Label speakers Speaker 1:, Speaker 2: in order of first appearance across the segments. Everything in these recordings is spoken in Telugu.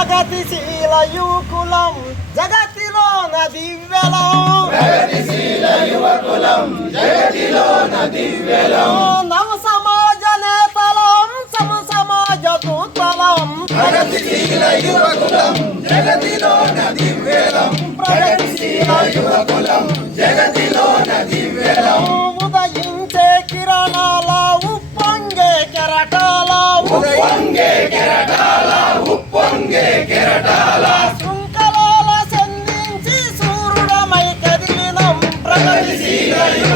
Speaker 1: ప్రగతిశీల యువకులం జగతిలో దివ్యలం నవ సమాజ నేతలం సమ సమాజ దూతలం.
Speaker 2: ప్రగతిశీల యువకులం జగతిలో నది వేలం. ప్రగతిశీల యువకులం జగతిలో
Speaker 1: ఉదయించే కిరణాల ఉప్పొంగే కెరటాల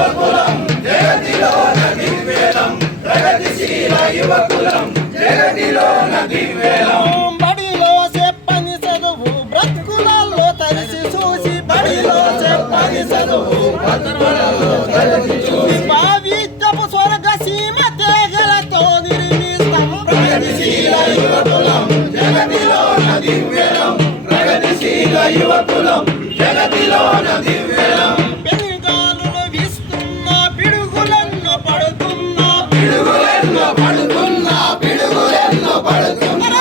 Speaker 2: యువకులం జగతిలో నది వేలం ప్రగతిశీల యువకులం జగతిలో నది వేలం
Speaker 1: బడిలో చెప్పని చదువు బ్రతుకులలో తలిసి చూసి బడిలో చెప్పని చదువు భావిత్యపు స్వర్గ సీమ తేగలతో నిర్మిస్తాం.
Speaker 2: ప్రగతిశీల యువకులం జగతిలో నది వేలం ప్రగతిశీల యువకులం జగతిలో నది వేలం